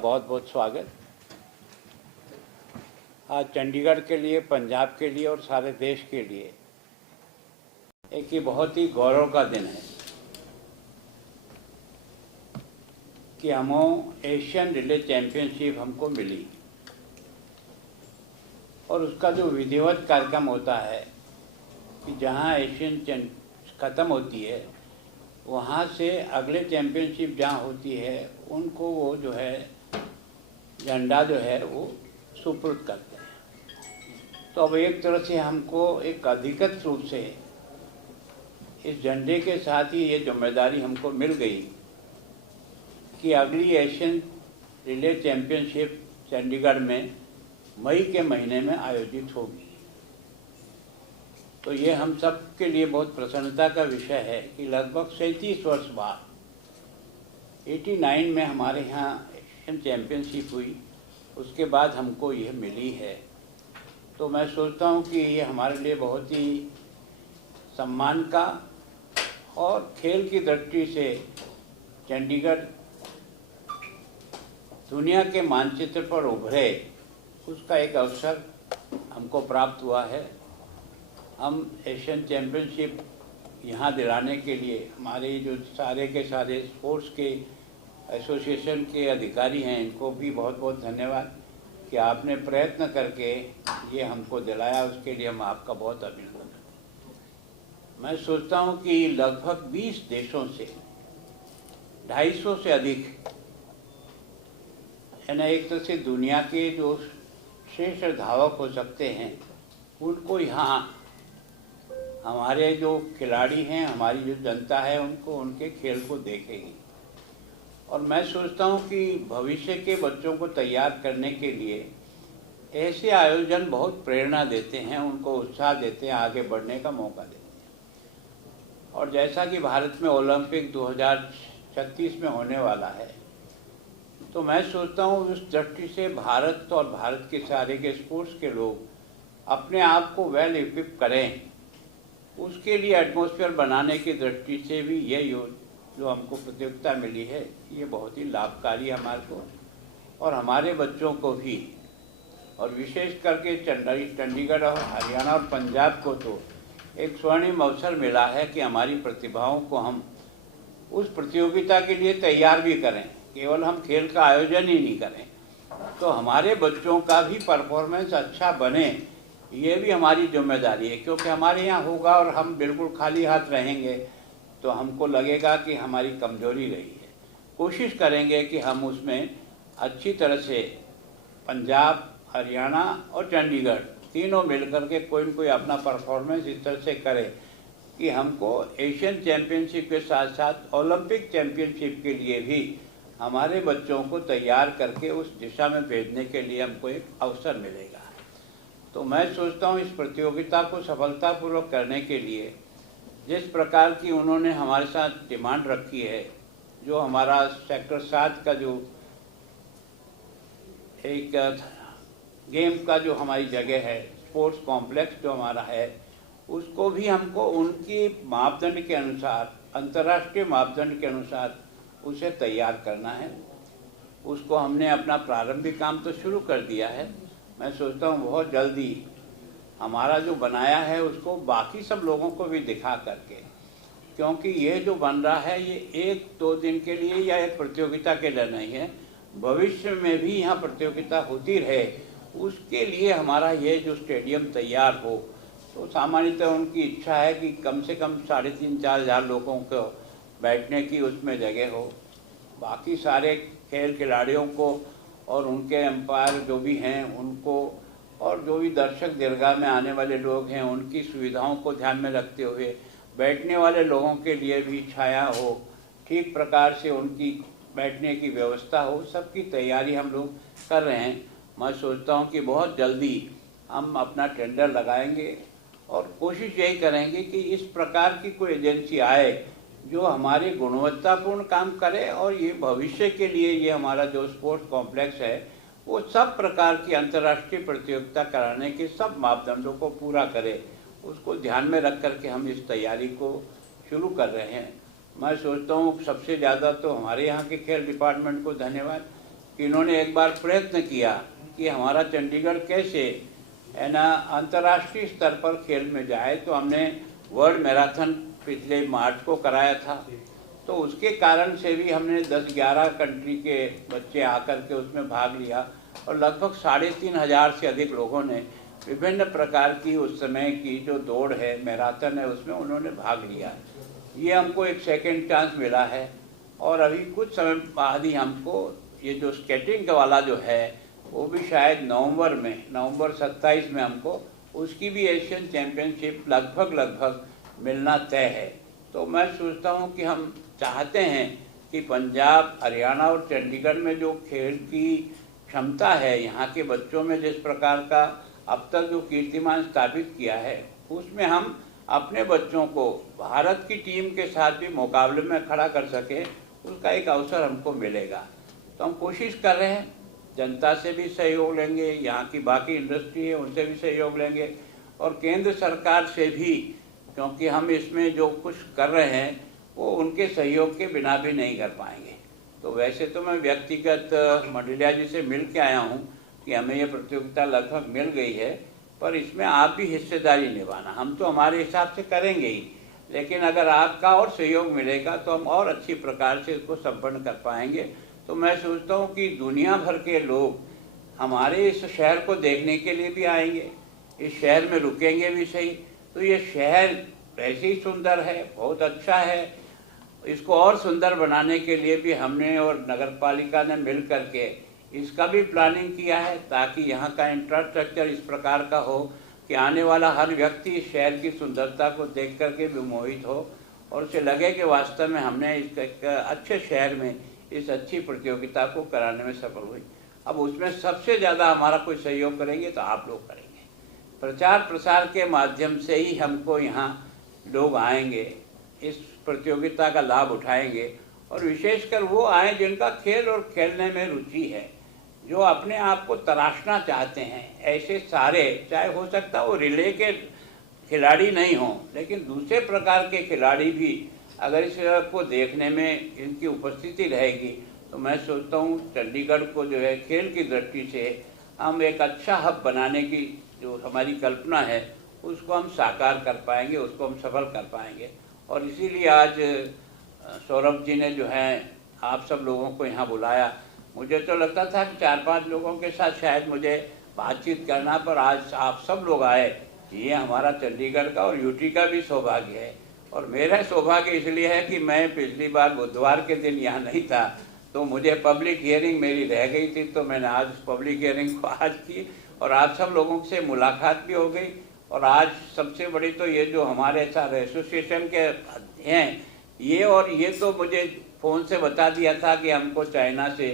बहुत बहुत स्वागत। आज चंडीगढ़ के लिए, पंजाब के लिए और सारे देश के लिए एक ही बहुत ही गौरव का दिन है कि एशियन रिले चैंपियनशिप हमको मिली और उसका जो विधिवत कार्यक्रम होता है कि जहां एशियन ख़त्म होती है वहां से अगले चैंपियनशिप जहां होती है उनको वो जो है झंडा जो है वो सुपुर्द करते हैं। तो अब एक तरह से हमको एक अधिकृत रूप से इस झंडे के साथ ही ये जिम्मेदारी हमको मिल गई कि अगली एशियन रिले चैंपियनशिप चंडीगढ़ में मई के महीने में आयोजित होगी। तो ये हम सब के लिए बहुत प्रसन्नता का विषय है कि लगभग 37 वर्ष बाद 89 में हमारे यहाँ एशियन चैंपियनशिप हुई, उसके बाद हमको यह मिली है। तो मैं सोचता हूँ कि ये हमारे लिए बहुत ही सम्मान का और खेल की दृष्टि से चंडीगढ़ दुनिया के मानचित्र पर उभरे उसका एक अवसर हमको प्राप्त हुआ है। हम एशियन चैंपियनशिप यहाँ दिलाने के लिए हमारे जो सारे के सारे स्पोर्ट्स के एसोसिएशन के अधिकारी हैं, इनको भी बहुत बहुत धन्यवाद कि आपने प्रयत्न करके ये हमको दिलाया, उसके लिए हम आपका बहुत अभिनंदन। मैं सोचता हूँ कि लगभग 20 देशों से 250 से अधिक यानी एक तरह से दुनिया के जो श्रेष्ठ धावक हो सकते हैं उनको यहाँ हमारे जो खिलाड़ी हैं, हमारी जो जनता है उनको उनके खेल को देखेगी। और मैं सोचता हूँ कि भविष्य के बच्चों को तैयार करने के लिए ऐसे आयोजन बहुत प्रेरणा देते हैं, उनको उत्साह देते हैं, आगे बढ़ने का मौका देते हैं। और जैसा कि भारत में ओलंपिक 2036 में होने वाला है, तो मैं सोचता हूँ उस दृष्टि से भारत और भारत के सारे के स्पोर्ट्स के लोग अपने आप को वेल इक्विप करें, उसके लिए एटमॉस्फेयर बनाने की दृष्टि से भी ये जो हमको प्रतियोगिता मिली है ये बहुत ही लाभकारी है हमारे को और हमारे बच्चों को भी। और विशेष करके चंडीगढ़ और हरियाणा और पंजाब को तो एक स्वर्णिम अवसर मिला है कि हमारी प्रतिभाओं को हम उस प्रतियोगिता के लिए तैयार भी करें। केवल हम खेल का आयोजन ही नहीं करें तो हमारे बच्चों का भी परफॉर्मेंस अच्छा बने, ये भी हमारी जिम्मेदारी है। क्योंकि हमारे यहाँ होगा और हम बिल्कुल खाली हाथ रहेंगे तो हमको लगेगा कि हमारी कमजोरी रही है। कोशिश करेंगे कि हम उसमें अच्छी तरह से पंजाब, हरियाणा और चंडीगढ़ तीनों मिलकर के कोई न कोई अपना परफॉर्मेंस इस तरह से करे कि हमको एशियन चैंपियनशिप के साथ साथ ओलंपिक चैंपियनशिप के लिए भी हमारे बच्चों को तैयार करके उस दिशा में भेजने के लिए हमको एक अवसर मिलेगा। तो मैं सोचता हूँ इस प्रतियोगिता को सफलतापूर्वक करने के लिए जिस प्रकार की उन्होंने हमारे साथ डिमांड रखी है, जो हमारा सेक्टर 7 का जो एक गेम का जो हमारी जगह है, स्पोर्ट्स कॉम्प्लेक्स जो हमारा है, उसको भी हमको उनकी मापदंड के अनुसार, अंतर्राष्ट्रीय मापदंड के अनुसार उसे तैयार करना है। उसको हमने अपना प्रारंभिक काम तो शुरू कर दिया है। मैं सोचता हूँ बहुत जल्दी हमारा जो बनाया है उसको बाकी सब लोगों को भी दिखा करके, क्योंकि ये जो बन रहा है ये 1-2 दिन के लिए या एक प्रतियोगिता के लिए नहीं है, भविष्य में भी यहाँ प्रतियोगिता होती रहे उसके लिए हमारा ये जो स्टेडियम तैयार हो। तो सामान्यतः उनकी इच्छा है कि कम से कम 3,500-4 हज़ार लोगों को बैठने की उसमें जगह हो। बाकी सारे खेल खिलाड़ियों को और उनके एम्पायर जो भी हैं उनको और जो भी दर्शक दीर्घा में आने वाले लोग हैं उनकी सुविधाओं को ध्यान में रखते हुए बैठने वाले लोगों के लिए भी छाया हो, ठीक प्रकार से उनकी बैठने की व्यवस्था हो, सबकी तैयारी हम लोग कर रहे हैं। मैं सोचता हूं कि बहुत जल्दी हम अपना टेंडर लगाएंगे और कोशिश यही करेंगे कि इस प्रकार की कोई एजेंसी आए जो हमारे गुणवत्तापूर्ण काम करे और ये भविष्य के लिए ये हमारा जो स्पोर्ट्स कॉम्प्लेक्स है वो सब प्रकार की अंतर्राष्ट्रीय प्रतियोगिता कराने के सब मापदंडों को पूरा करे। उसको ध्यान में रख करके हम इस तैयारी को शुरू कर रहे हैं। मैं सोचता हूँ सबसे ज़्यादा तो हमारे यहाँ के खेल डिपार्टमेंट को धन्यवाद कि इन्होंने एक बार प्रयत्न किया कि हमारा चंडीगढ़ कैसे है ना अंतर्राष्ट्रीय स्तर पर खेल में जाए। तो हमने वर्ल्ड मैराथन पिछले मार्च को कराया था, तो उसके कारण से भी हमने 10-11 कंट्री के बच्चे आकर के उसमें भाग लिया और लगभग 3,500 से अधिक लोगों ने विभिन्न प्रकार की उस समय की जो दौड़ है, मैराथन है, उसमें उन्होंने भाग लिया। ये हमको एक सेकंड चांस मिला है और अभी कुछ समय बाद ही हमको ये जो स्केटिंग वाला जो है वो भी शायद नवंबर 27 में हमको उसकी भी एशियन चैम्पियनशिप लगभग मिलना तय है। तो मैं सोचता हूँ कि हम चाहते हैं कि पंजाब, हरियाणा और चंडीगढ़ में जो खेल की क्षमता है, यहाँ के बच्चों में जिस प्रकार का अब तक जो कीर्तिमान स्थापित किया है, उसमें हम अपने बच्चों को भारत की टीम के साथ भी मुकाबले में खड़ा कर सके, उसका एक अवसर हमको मिलेगा। तो हम कोशिश कर रहे हैं, जनता से भी सहयोग लेंगे, यहाँ की बाकी इंडस्ट्री है उनसे भी सहयोग लेंगे और केंद्र सरकार से भी, क्योंकि हम इसमें जो कुछ कर रहे हैं वो उनके सहयोग के बिना भी नहीं कर पाएंगे। तो वैसे तो मैं व्यक्तिगत मंडलिया जी से मिल के आया हूँ कि हमें ये प्रतियोगिता लगभग मिल गई है, पर इसमें आप भी हिस्सेदारी निभाना। हम तो हमारे हिसाब से करेंगे ही, लेकिन अगर आपका और सहयोग मिलेगा तो हम और अच्छी प्रकार से इसको संपन्न कर पाएंगे। तो मैं सोचता हूँ कि दुनिया भर के लोग हमारे इस शहर को देखने के लिए भी आएंगे, इस शहर में रुकेंगे भी सही। तो ये शहर वैसे ही सुंदर है, बहुत अच्छा है। इसको और सुंदर बनाने के लिए भी हमने और नगर पालिका ने मिल करके इसका भी प्लानिंग किया है, ताकि यहाँ का इंफ्रास्ट्रक्चर इस प्रकार का हो कि आने वाला हर व्यक्ति इस शहर की सुंदरता को देख करके भी मोहित हो और उसे लगे कि वास्तव में हमने इस अच्छे शहर में इस अच्छी प्रतियोगिता को कराने में सफल हुई। अब उसमें सबसे ज़्यादा हमारा कोई सहयोग करेंगे तो आप लोग करेंगे। प्रचार प्रसार के माध्यम से ही हमको यहाँ लोग आएंगे, इस प्रतियोगिता का लाभ उठाएंगे और विशेषकर वो आए जिनका खेल और खेलने में रुचि है, जो अपने आप को तराशना चाहते हैं। ऐसे सारे, चाहे हो सकता वो रिले के खिलाड़ी नहीं हों, लेकिन दूसरे प्रकार के खिलाड़ी भी अगर इस को देखने में इनकी उपस्थिति रहेगी तो मैं सोचता हूँ चंडीगढ़ को जो है खेल की दृष्टि से हम एक अच्छा हब बनाने की जो हमारी कल्पना है उसको हम साकार कर पाएंगे, उसको हम सफल कर पाएंगे। और इसीलिए आज सौरभ जी ने जो है आप सब लोगों को यहाँ बुलाया। मुझे तो लगता था कि 4-5 लोगों के साथ शायद मुझे बातचीत करना, पर आज आप सब लोग आए। ये हमारा चंडीगढ़ का और यूटी का भी सौभाग्य है। और मेरा सौभाग्य इसलिए है कि मैं पिछली बार बुधवार के दिन यहाँ नहीं था, तो मुझे पब्लिक हियरिंग मेरी रह गई थी, तो मैंने आज पब्लिक हियरिंग को आज की और आप सब लोगों से मुलाकात भी हो गई। और आज सबसे बड़ी तो ये जो हमारे साथ एसोसिएशन के हैं ये तो मुझे फ़ोन से बता दिया था कि हमको चाइना से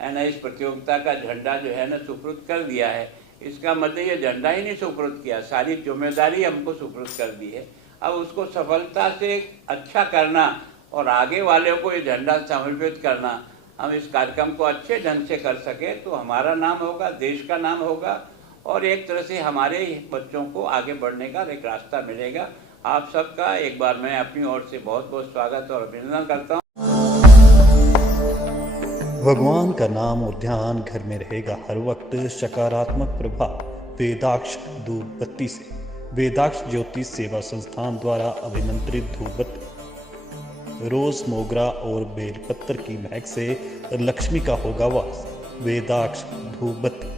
है ना इस प्रतियोगिता का झंडा जो है ना सुपुर्द कर दिया है। इसका मतलब ये झंडा ही नहीं सुपुर्द किया, सारी जिम्मेदारी हमको सुपुर्द कर दी है। अब उसको सफलता से अच्छा करना और आगे वाले को ये झंडा समर्पित करना, हम इस कार्यक्रम को अच्छे ढंग से कर सके तो हमारा नाम होगा, देश का नाम होगा और एक तरह से हमारे बच्चों को आगे बढ़ने का एक रास्ता मिलेगा। आप सबका एक बार मैं अपनी ओर से बहुत बहुत स्वागत और अभिनंदन करता हूँ। भगवान का नाम और ध्यान घर में रहेगा हर वक्त। सकारात्मक प्रभाव वेदाक्ष धूप बत्ती से। वेदाक्ष ज्योतिष सेवा संस्थान द्वारा अभिमंत्रित धूप बत्ती रोज, मोगरा और बेलपत्र की महक से लक्ष्मी का होगा वास। वेदाक्ष धूप बत्ती।